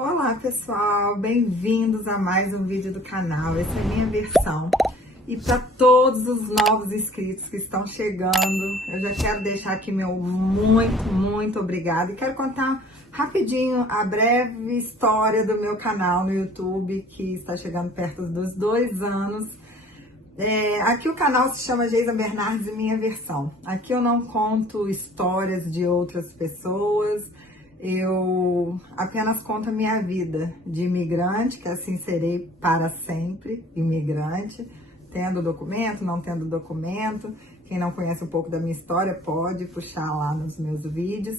Olá pessoal, bem-vindos a mais um vídeo do canal. Essa é a minha versão. E para todos os novos inscritos que estão chegando, eu já quero deixar aqui meu muito obrigado. E quero contar rapidinho a breve história do meu canal no YouTube, que está chegando perto dos 2 anos. Aqui o canal se chama Geisa Bernardes e Minha Versão. Aqui eu não conto histórias de outras pessoas, eu apenas conto a minha vida de imigrante, que assim serei para sempre, imigrante, tendo documento, não tendo documento. Quem não conhece um pouco da minha história pode puxar lá nos meus vídeos.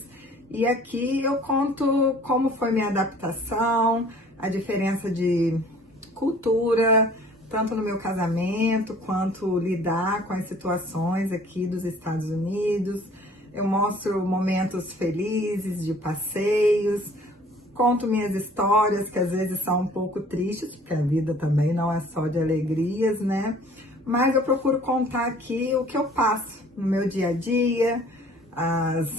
E aqui eu conto como foi minha adaptação, a diferença de cultura, tanto no meu casamento, quanto lidar com as situações aqui dos Estados Unidos. Eu mostro momentos felizes de passeios, conto minhas histórias, que às vezes são um pouco tristes, porque a vida também não é só de alegrias, né? Mas eu procuro contar aqui o que eu passo no meu dia a dia, as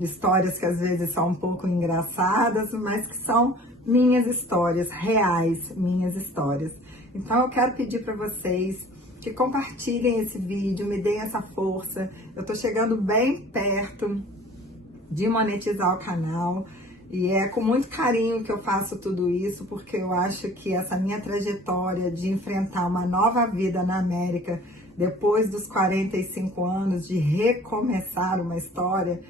histórias que às vezes são um pouco engraçadas, mas que são minhas histórias, reais, minhas histórias. Então eu quero pedir para vocês que compartilhem esse vídeo, me deem essa força. Eu tô chegando bem perto de monetizar o canal e é com muito carinho que eu faço tudo isso, porque eu acho que essa minha trajetória de enfrentar uma nova vida na América, depois dos 45 anos, de recomeçar uma história,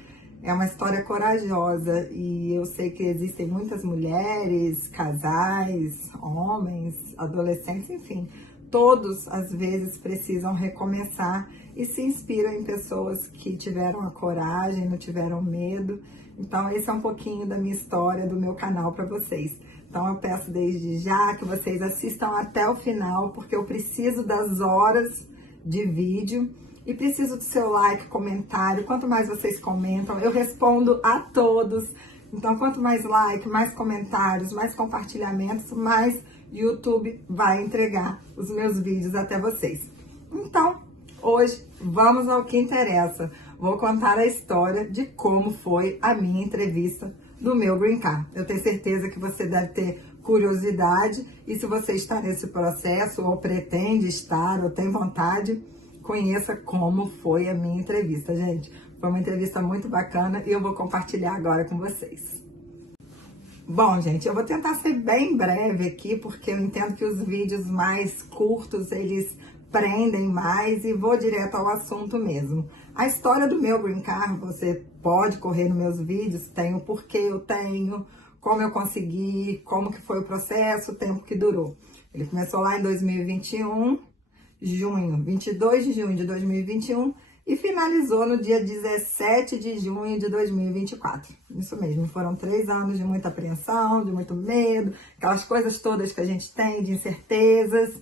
é uma história corajosa. E eu sei que existem muitas mulheres, casais, homens, adolescentes, enfim, todos, às vezes, precisam recomeçar e se inspiram em pessoas que tiveram a coragem, não tiveram medo. Então, esse é um pouquinho da minha história, do meu canal para vocês. Então, eu peço desde já que vocês assistam até o final, porque eu preciso das horas de vídeo e preciso do seu like, comentário. Quanto mais vocês comentam, eu respondo a todos. Então, quanto mais like, mais comentários, mais compartilhamentos, mais YouTube vai entregar os meus vídeos até vocês. Então, hoje, vamos ao que interessa. Vou contar a história de como foi a minha entrevista do meu Green Card. Eu tenho certeza que você deve ter curiosidade, e se você está nesse processo, ou pretende estar, ou tem vontade, conheça como foi a minha entrevista, gente. Foi uma entrevista muito bacana e eu vou compartilhar agora com vocês. Bom, gente, eu vou tentar ser bem breve aqui, porque eu entendo que os vídeos mais curtos, eles prendem mais, e vou direto ao assunto mesmo. A história do meu Green Card, você pode correr nos meus vídeos, tem o porquê eu tenho, como eu consegui, como que foi o processo, o tempo que durou. Ele começou lá em 2021, 22 de junho de 2021, e finalizou no dia 17 de junho de 2024. Isso mesmo, foram 3 anos de muita apreensão, de muito medo, aquelas coisas todas que a gente tem, de incertezas,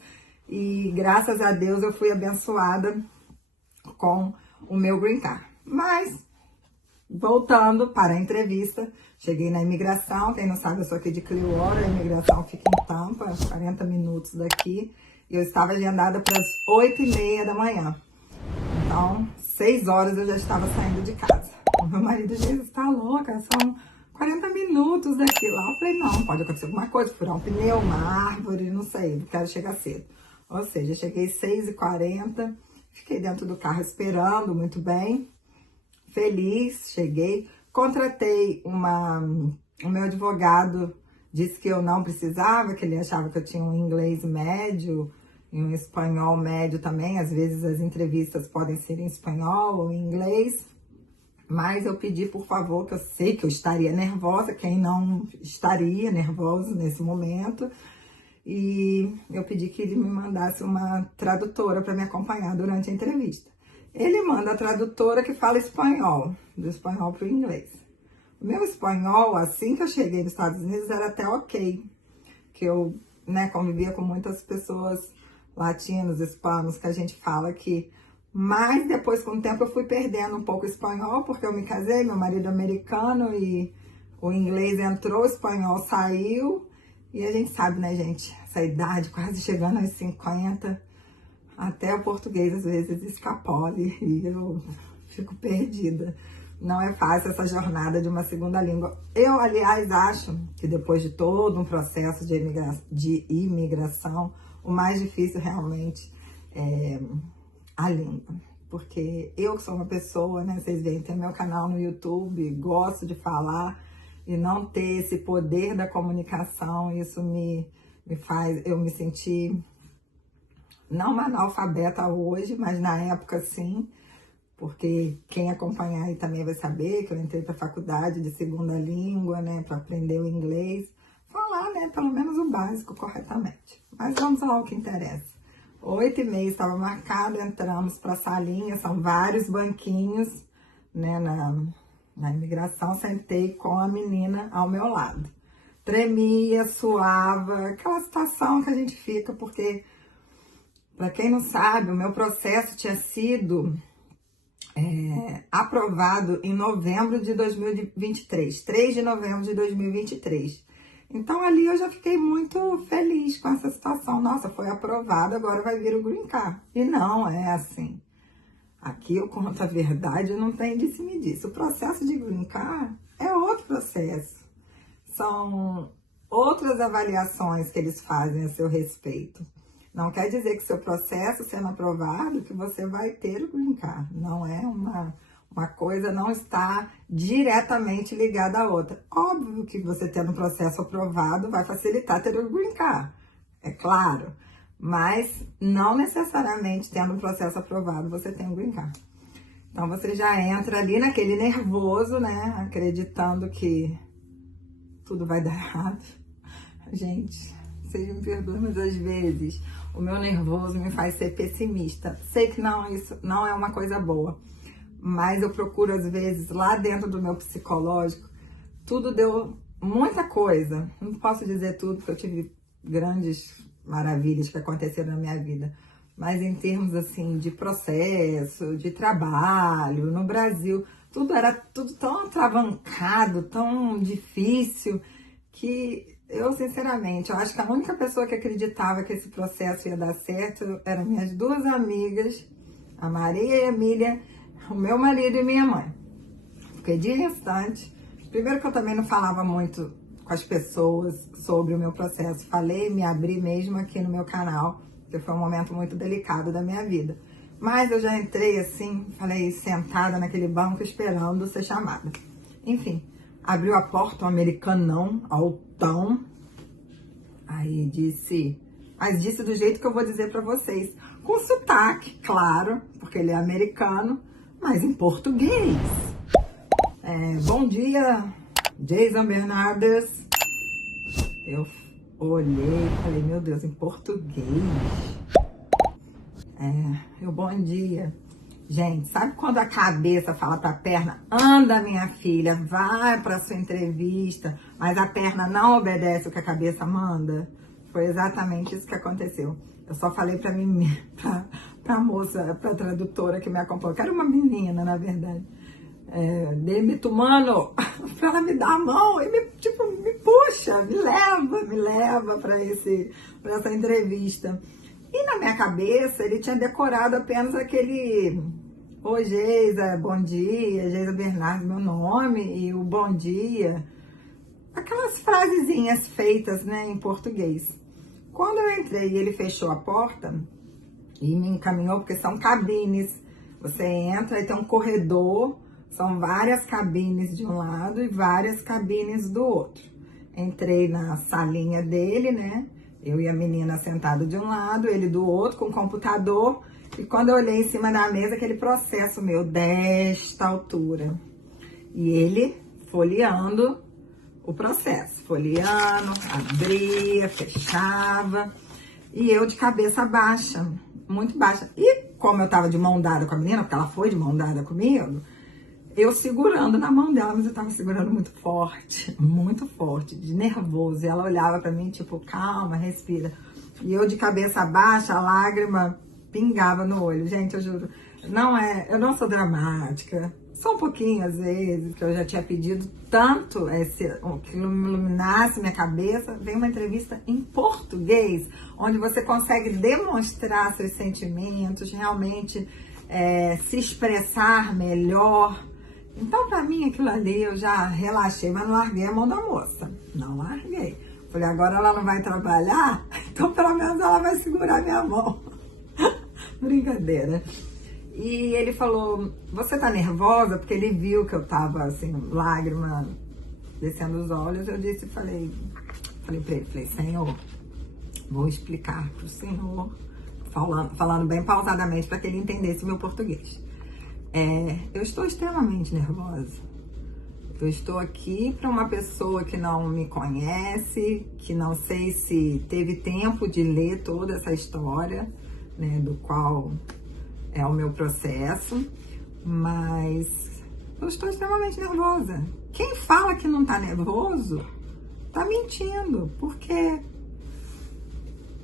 e graças a Deus eu fui abençoada com o meu Green Card. Mas, voltando para a entrevista, cheguei na imigração. Quem não sabe, eu sou aqui de Clearwater, a imigração fica em Tampa, 40 minutos daqui, e eu estava agendada para as 8h30 da manhã. Então, 6 horas eu já estava saindo de casa. O meu marido disse, está louca, são 40 minutos daqui. Lá eu falei, não, pode acontecer alguma coisa, furar um pneu, uma árvore, não sei, quero chegar cedo. Ou seja, cheguei 6h40, fiquei dentro do carro esperando, muito bem, feliz, cheguei. Contratei o meu advogado, disse que eu não precisava, que ele achava que eu tinha um inglês médio, em um espanhol médio também. Às vezes as entrevistas podem ser em espanhol ou em inglês, mas eu pedi, por favor, que eu sei que eu estaria nervosa, quem não estaria nervoso nesse momento, e eu pedi que ele me mandasse uma tradutora para me acompanhar durante a entrevista. Ele manda a tradutora que fala espanhol, do espanhol para o inglês. O meu espanhol, assim que eu cheguei nos Estados Unidos, era até ok, que eu, convivia com muitas pessoas latinos, hispanos, que a gente fala aqui. Mas depois, com o tempo, eu fui perdendo um pouco o espanhol, porque eu me casei, meu marido é americano, e o inglês entrou, o espanhol saiu. E a gente sabe, né, gente, essa idade, quase chegando aos 50, até o português às vezes escapole, e eu fico perdida. não é fácil essa jornada de uma segunda língua. Eu, aliás, acho que depois de todo um processo de imigração, o mais difícil realmente é a língua. Porque eu que sou uma pessoa, né, vocês veem, tem meu canal no YouTube, gosto de falar, e não ter esse poder da comunicação, isso me faz eu me sentir, não uma analfabeta hoje, mas na época sim, porque quem acompanhar aí também vai saber que eu entrei para a faculdade de segunda língua, né, para aprender o inglês, falar, né, pelo menos o básico corretamente. Mas vamos lá, o que interessa. 8h30 estava marcado, entramos para a salinha, são vários banquinhos, né, na imigração, sentei com a menina ao meu lado. Tremia, suava, aquela situação que a gente fica, porque, para quem não sabe, o meu processo tinha sido aprovado em novembro de 2023, 3 de novembro de 2023. Então, ali eu já fiquei muito feliz com essa situação. Nossa, foi aprovado, agora vai vir o Green Card. E não é assim. Aqui eu conto a verdade, não tem disse-me-disse. O processo de Green Card é outro processo. São outras avaliações que eles fazem a seu respeito. Não quer dizer que seu processo sendo aprovado, que você vai ter o Green Card. Não é uma coisa, não está diretamente ligada à outra. Óbvio que você tendo um processo aprovado vai facilitar ter o Green Card, é claro. Mas não necessariamente tendo um processo aprovado você tem o Green Card. Então você já entra ali naquele nervoso, né? Acreditando que tudo vai dar errado. Gente, vocês me perdoem, mas às vezes o meu nervoso me faz ser pessimista. Sei que isso não é uma coisa boa, mas eu procuro às vezes lá dentro do meu psicológico, tudo deu muita coisa. Não posso dizer tudo, porque eu tive grandes maravilhas que aconteceram na minha vida. Mas em termos assim de processo, de trabalho, no Brasil, tudo era tão atravancado, tão difícil, que eu, sinceramente, eu acho que a única pessoa que acreditava que esse processo ia dar certo eram minhas duas amigas, a Maria e a Emília, o meu marido e minha mãe. Porque de restante, primeiro que eu também não falava muito com as pessoas sobre o meu processo. Falei, me abri mesmo aqui no meu canal, que foi um momento muito delicado da minha vida. Mas eu já entrei assim, falei, sentada naquele banco esperando ser chamada. Enfim, abriu a porta, um americanão, altão. Aí disse, mas disse do jeito que eu vou dizer pra vocês. Com sotaque, claro, porque ele é americano, mas em português. Bom dia, Jason Bernardes. Eu olhei e falei, meu Deus, em português. Bom dia. Gente, sabe quando a cabeça fala pra perna, anda minha filha, vai pra sua entrevista, mas a perna não obedece o que a cabeça manda? Foi exatamente isso que aconteceu. Eu só falei pra mim, pra moça, pra tradutora que me acompanhou, que era uma menina, na verdade. Demito, mano, pra ela me dar a mão e me puxa, me leva pra essa entrevista. E na minha cabeça, ele tinha decorado apenas aquele, oi Geisa, bom dia, Geisa Bernardes, meu nome, e o bom dia. Aquelas frasezinhas feitas, né, em português. Quando eu entrei, ele fechou a porta e me encaminhou, porque são cabines. Você entra e tem um corredor, são várias cabines de um lado e várias cabines do outro. Entrei na salinha dele, né? Eu e a menina sentado de um lado, ele do outro, com o computador. E quando eu olhei em cima da mesa, aquele processo meu, desta altura. E ele folheando o processo. Folheando, abria, fechava. E eu de cabeça baixa, muito baixa. E como eu tava de mão dada com a menina, porque ela foi de mão dada comigo, eu segurando na mão dela, mas eu tava segurando muito forte, de nervoso. E ela olhava pra mim, tipo, calma, respira. E eu de cabeça baixa, a lágrima pingava no olho. Gente, eu juro, eu não sou dramática. Só um pouquinho, às vezes, que eu já tinha pedido tanto que iluminasse minha cabeça. Veio uma entrevista em português, onde você consegue demonstrar seus sentimentos, realmente se expressar melhor. Então, pra mim, aquilo ali, eu já relaxei, mas não larguei a mão da moça. Não larguei. Falei, agora ela não vai trabalhar, então pelo menos ela vai segurar minha mão. Brincadeira. E ele falou, você tá nervosa? Porque ele viu que eu tava, assim, lágrima descendo os olhos. Eu disse, falei pra ele, falei, Senhor, vou explicar pro Senhor, falando bem pausadamente para que ele entendesse meu português. Eu estou extremamente nervosa. Eu estou aqui para uma pessoa que não me conhece, que não sei se teve tempo de ler toda essa história, né, do qual é o meu processo, mas eu estou extremamente nervosa. Quem fala que não tá nervoso, tá mentindo, porque...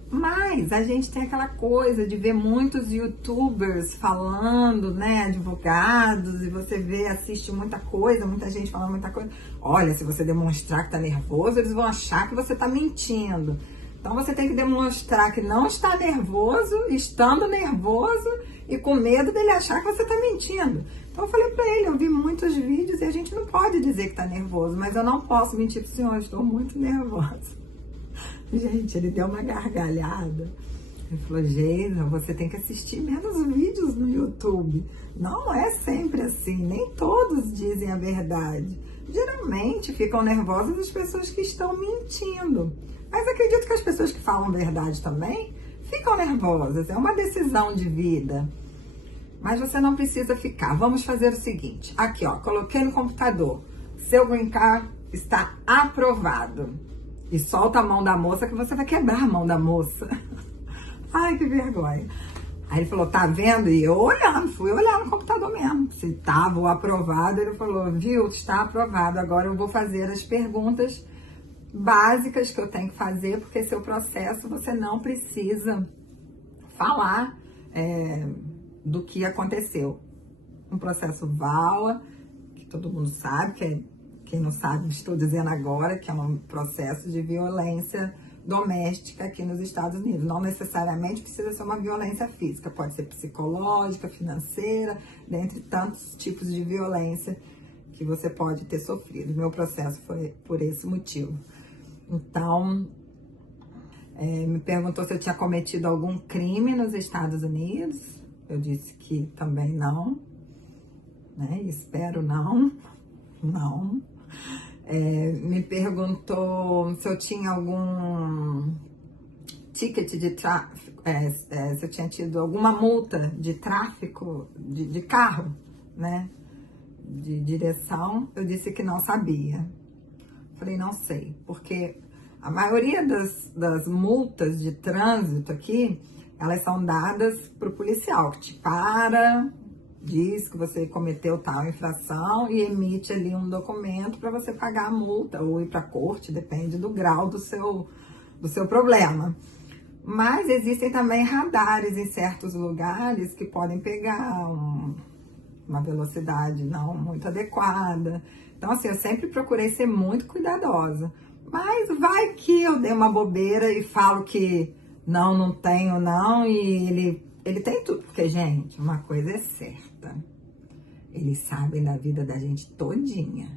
Mas a gente tem aquela coisa de ver muitos youtubers falando, né, advogados, e você vê, assiste muita coisa, muita gente falando muita coisa. Olha, se você demonstrar que tá nervoso, eles vão achar que você tá mentindo. Então você tem que demonstrar que não está nervoso, estando nervoso e com medo dele achar que você tá mentindo. Então eu falei pra ele, eu vi muitos vídeos e a gente não pode dizer que tá nervoso, mas eu não posso mentir pro senhor, eu estou muito nervosa. Gente, ele deu uma gargalhada. Ele falou, Geisa, você tem que assistir menos vídeos no YouTube. Não é sempre assim, nem todos dizem a verdade. Geralmente ficam nervosas as pessoas que estão mentindo. Mas acredito que as pessoas que falam verdade também ficam nervosas. É uma decisão de vida. Mas você não precisa ficar. Vamos fazer o seguinte. Aqui, ó, coloquei no computador. Seu green card está aprovado. E solta a mão da moça que você vai quebrar a mão da moça. Ai, que vergonha. Aí ele falou, tá vendo? E eu olhando, fui olhar no computador mesmo. Se tava aprovado, ele falou, viu, está aprovado. Agora eu vou fazer as perguntas básicas que eu tenho que fazer, porque seu processo você não precisa falar do que aconteceu. Um processo VAWA, que todo mundo sabe, quem não sabe, estou dizendo agora, que é um processo de violência doméstica aqui nos Estados Unidos. Não necessariamente precisa ser uma violência física, pode ser psicológica, financeira, dentre tantos tipos de violência que você pode ter sofrido. Meu processo foi por esse motivo. Então, me perguntou se eu tinha cometido algum crime nos Estados Unidos. Eu disse que também não, né? Espero não. Me perguntou se eu tinha algum ticket de tráfico, se eu tinha tido alguma multa de tráfico de carro, né, de direção. Eu disse que não sabia. Falei, não sei, porque a maioria das multas de trânsito aqui, elas são dadas para o policial, que te para, diz que você cometeu tal infração e emite ali um documento para você pagar a multa ou ir para a corte, depende do grau do seu problema. Mas existem também radares em certos lugares que podem pegar uma velocidade não muito adequada. Então, assim, eu sempre procurei ser muito cuidadosa. Mas vai que eu dei uma bobeira e falo que não tenho não, e ele tem tudo. Porque, gente, uma coisa é certa. Eles sabem da vida da gente todinha.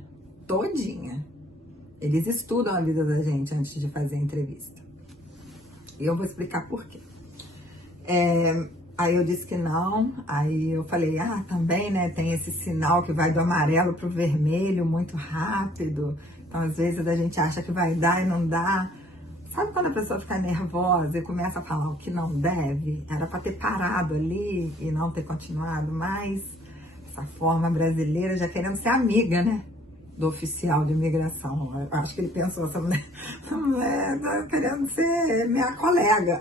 Todinha. Eles estudam a vida da gente antes de fazer a entrevista. E eu vou explicar por quê. Aí eu disse que não. Aí eu falei, também, né, tem esse sinal que vai do amarelo pro vermelho muito rápido. Então, às vezes, a gente acha que vai dar e não dá. Sabe quando a pessoa fica nervosa e começa a falar o que não deve? Era para ter parado ali e não ter continuado, mas essa forma brasileira já querendo ser amiga, né, do oficial de imigração. Eu acho que ele pensou, essa mulher tá querendo ser minha colega.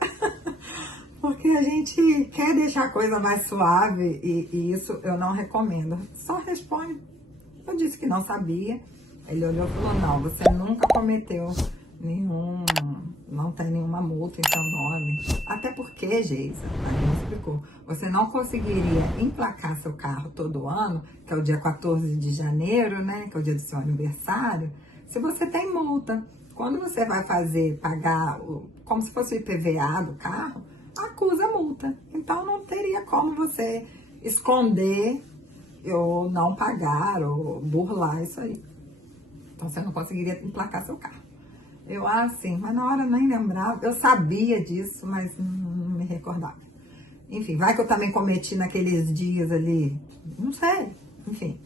Porque a gente quer deixar a coisa mais suave e isso eu não recomendo. Só responde. Eu disse que não sabia. Ele olhou e falou, não, você nunca cometeu não tem nenhuma multa em seu nome. Até porque, Geisa, aí ele explicou, você não conseguiria emplacar seu carro todo ano, que é o dia 14 de janeiro, né, que é o dia do seu aniversário, se você tem multa. Quando você vai pagar, como se fosse o IPVA do carro, acusa multa. Então não teria como você esconder eu não pagar ou burlar isso aí. Então você não conseguiria emplacar seu carro. Eu assim, mas na hora eu nem lembrava, eu sabia disso, mas não me recordava. Enfim, vai que eu também cometi naqueles dias ali, não sei, enfim.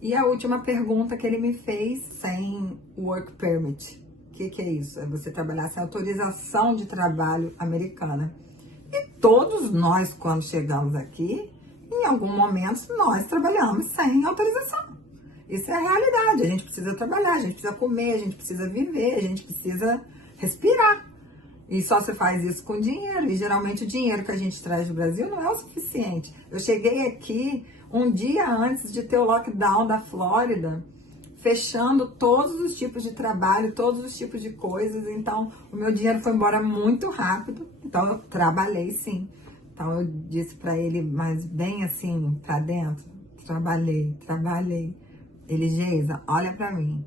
E a última pergunta que ele me fez, sem work permit. O que é isso? É você trabalhar sem autorização de trabalho americana. E todos nós, quando chegamos aqui, em algum momento, nós trabalhamos sem autorização. Isso é a realidade. A gente precisa trabalhar, a gente precisa comer, a gente precisa viver, a gente precisa respirar. E só se faz isso com dinheiro. E geralmente o dinheiro que a gente traz do Brasil não é o suficiente. Eu cheguei aqui um dia antes de ter o lockdown da Flórida, fechando todos os tipos de trabalho, todos os tipos de coisas. Então, o meu dinheiro foi embora muito rápido. Então, eu trabalhei sim. Então, eu disse pra ele, mas bem assim, pra dentro, trabalhei. Ele, Geisa, olha pra mim.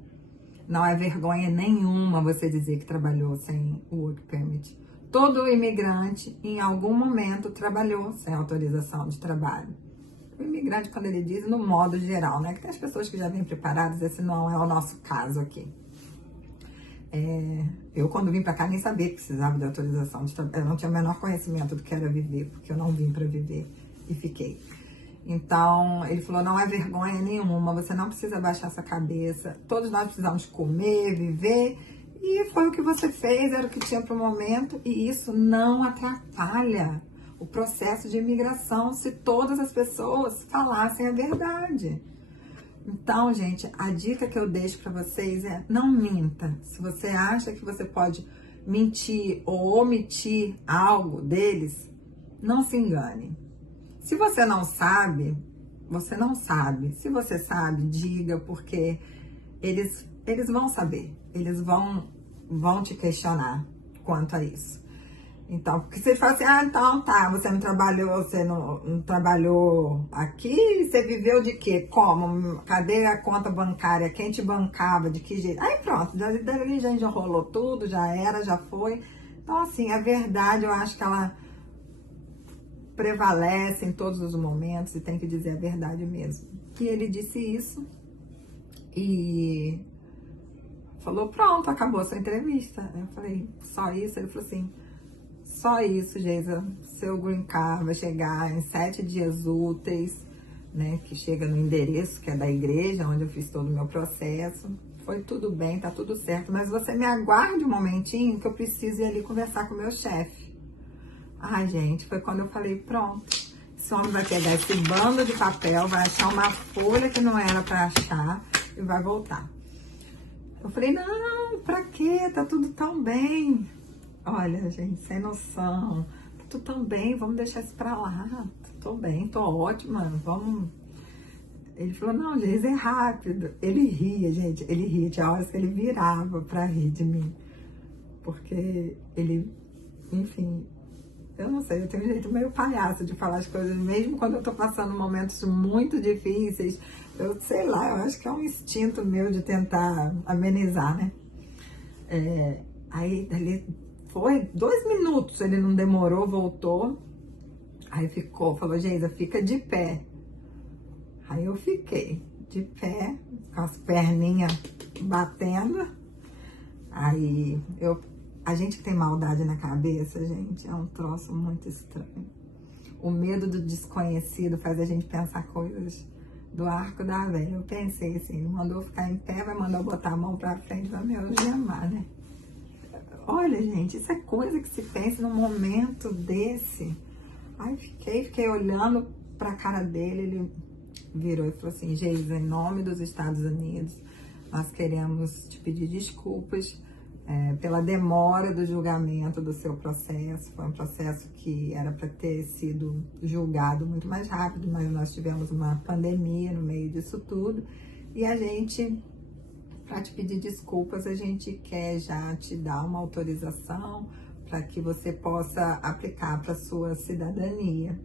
Não é vergonha nenhuma você dizer que trabalhou sem o work permit. Todo imigrante, em algum momento, trabalhou sem autorização de trabalho. O imigrante, quando ele diz, no modo geral, né? Que tem as pessoas que já vêm preparadas, esse não é o nosso caso aqui. Eu, quando vim pra cá, nem sabia que precisava de autorização de trabalho. Eu não tinha o menor conhecimento do que era viver, porque eu não vim pra viver e fiquei. Então, ele falou, não é vergonha nenhuma, você não precisa baixar essa cabeça. Todos nós precisamos comer, viver. E foi o que você fez, era o que tinha pro momento. E isso não atrapalha o processo de imigração se todas as pessoas falassem a verdade. Então, gente, a dica que eu deixo para vocês é não minta. Se você acha que você pode mentir ou omitir algo deles, não se engane. Se você não sabe, você não sabe. Se você sabe, diga, porque eles vão saber. Eles vão te questionar quanto a isso. Então, porque você fala assim, então tá, você não trabalhou aqui, você viveu de quê? Como? Cadê a conta bancária? Quem te bancava? De que jeito? Aí pronto, dali já rolou tudo, já foi. Então, assim, a verdade, eu acho que ela prevalece em todos os momentos e tem que dizer a verdade mesmo. E ele disse isso e falou, pronto, acabou a sua entrevista. Eu falei, só isso? Ele falou assim, só isso, Geisa, seu green card vai chegar em 7 dias úteis, né, que chega no endereço, que é da igreja, onde eu fiz todo o meu processo. Foi tudo bem, tá tudo certo, mas você me aguarde um momentinho que eu preciso ir ali conversar com o meu chefe. Ai, gente, foi quando eu falei, pronto, esse homem vai pegar esse bando de papel, vai achar uma folha que não era pra achar e vai voltar. Eu falei, não, pra quê? Tá tudo tão bem. Olha, gente, sem noção. Tá tudo tão bem, vamos deixar isso pra lá. Tô bem, tô ótima, vamos... Ele falou, não, Geisa, é rápido. Ele ria, gente, ele ria. Tinha horas que ele virava pra rir de mim. Porque ele, enfim... Eu não sei, eu tenho um jeito meio palhaço de falar as coisas, mesmo quando eu tô passando momentos muito difíceis. Eu sei lá, eu acho que é um instinto meu de tentar amenizar, né? Aí, dali foi 2 minutos, ele não demorou, voltou. Aí falou, Geisa, fica de pé. Aí eu fiquei de pé, com as perninhas batendo. Aí a gente que tem maldade na cabeça, gente, é um troço muito estranho. O medo do desconhecido faz a gente pensar coisas do arco da velha. Eu pensei assim, ele mandou ficar em pé, vai mandar eu botar a mão pra frente, vai me algemar, né? Olha, gente, isso é coisa que se pensa num momento desse. Aí fiquei olhando pra cara dele, ele virou e falou assim, Geisa, em nome dos Estados Unidos, nós queremos te pedir desculpas pela demora do julgamento do seu processo. Foi um processo que era para ter sido julgado muito mais rápido, mas nós tivemos uma pandemia no meio disso tudo. E a gente, para te pedir desculpas, a gente quer já te dar uma autorização para que você possa aplicar para sua cidadania.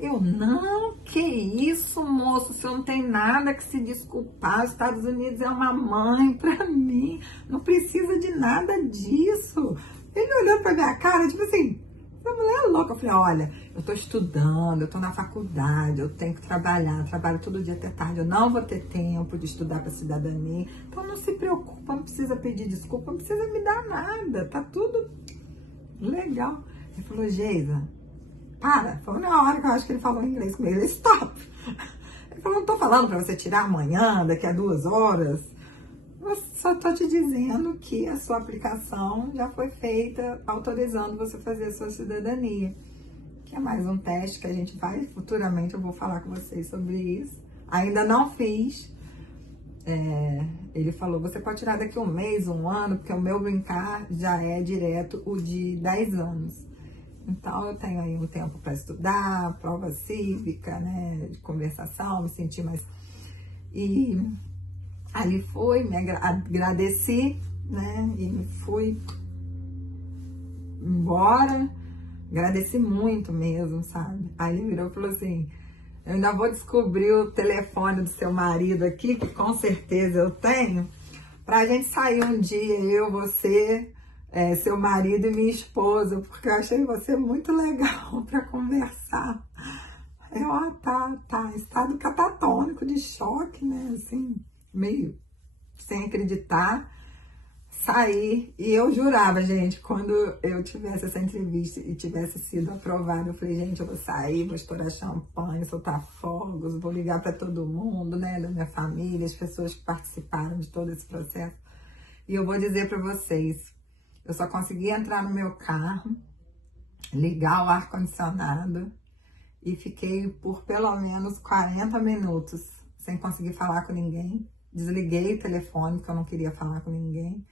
Eu, não, que isso, moço, você não tem nada que se desculpar, os Estados Unidos é uma mãe pra mim, não precisa de nada disso. Ele olhou pra minha cara, tipo assim, A mulher é louca. Eu falei, olha, eu tô estudando, eu tô na faculdade, eu tenho que trabalhar, trabalho todo dia até tarde, eu não vou ter tempo de estudar para cidadania. Então não se preocupa, não precisa pedir desculpa, não precisa me dar nada, tá tudo legal. Ele falou, Geisa, para. Foi na hora que eu acho que ele falou em inglês comigo, ele, stop. Ele falou, não tô falando para você tirar amanhã, daqui a 2 horas. Eu só tô te dizendo que a sua aplicação já foi feita autorizando você fazer a sua cidadania. Que é mais um teste que a gente vai, futuramente eu vou falar com vocês sobre isso. Ainda não fiz. Ele falou, você pode tirar daqui 1 mês, 1 ano, porque o meu brincar já é direto o de 10 anos. Então eu tenho aí um tempo para estudar, prova cívica, né, de conversação, me sentir mais... E ali fui, me agradeci, né, e me fui embora, agradeci muito mesmo, sabe? Aí ele virou e falou assim, eu ainda vou descobrir o telefone do seu marido aqui, que com certeza eu tenho, pra gente sair um dia, eu, você, seu marido e minha esposa, porque eu achei você muito legal pra conversar. Eu, tá, estado catatônico, de choque, né, assim, meio sem acreditar, saí, e eu jurava, gente, quando eu tivesse essa entrevista e tivesse sido aprovada, eu falei, gente, eu vou sair, vou estourar champanhe, soltar fogos, vou ligar para todo mundo, né, da minha família, as pessoas que participaram de todo esse processo, e eu vou dizer para vocês, eu só consegui entrar no meu carro, ligar o ar-condicionado, e fiquei por pelo menos 40 minutos sem conseguir falar com ninguém. Desliguei o telefone, porque eu não queria falar com ninguém.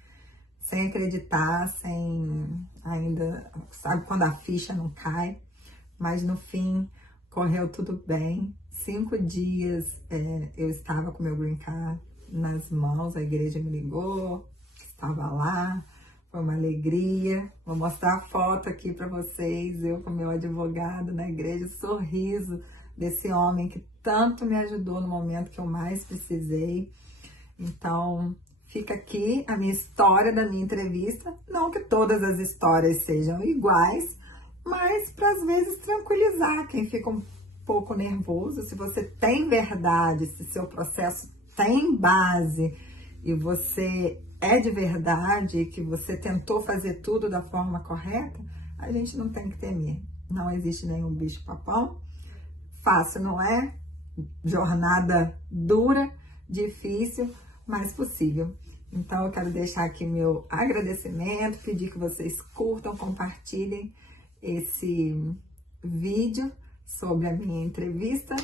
Sem acreditar, sem ainda... Sabe quando a ficha não cai? Mas no fim, correu tudo bem. 5 dias eu estava com o meu green card nas mãos. A igreja me ligou, estava lá. Foi uma alegria. Vou mostrar a foto aqui para vocês. Eu com meu advogado na igreja. Sorriso desse homem que tanto me ajudou no momento que eu mais precisei. Então, fica aqui a minha história da minha entrevista. Não que todas as histórias sejam iguais, mas para às vezes tranquilizar quem fica um pouco nervoso. Se você tem verdade, se seu processo tem base e você é de verdade, que você tentou fazer tudo da forma correta, a gente não tem que temer. Não existe nenhum bicho-papão. Fácil não é, jornada dura, difícil, mas possível. Então eu quero deixar aqui meu agradecimento, pedir que vocês curtam, compartilhem esse vídeo sobre a minha entrevista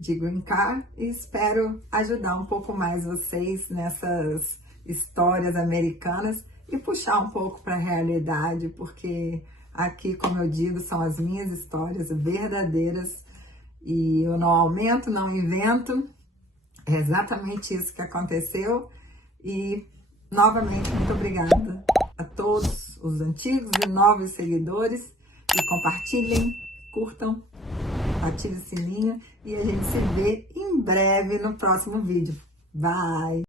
de Green Card e espero ajudar um pouco mais vocês nessas histórias americanas e puxar um pouco para a realidade, porque aqui, como eu digo, são as minhas histórias verdadeiras e eu não aumento, não invento. É exatamente isso que aconteceu e, novamente, muito obrigada a todos os antigos e novos seguidores e compartilhem, curtam, ativem o sininho e a gente se vê em breve no próximo vídeo. Bye!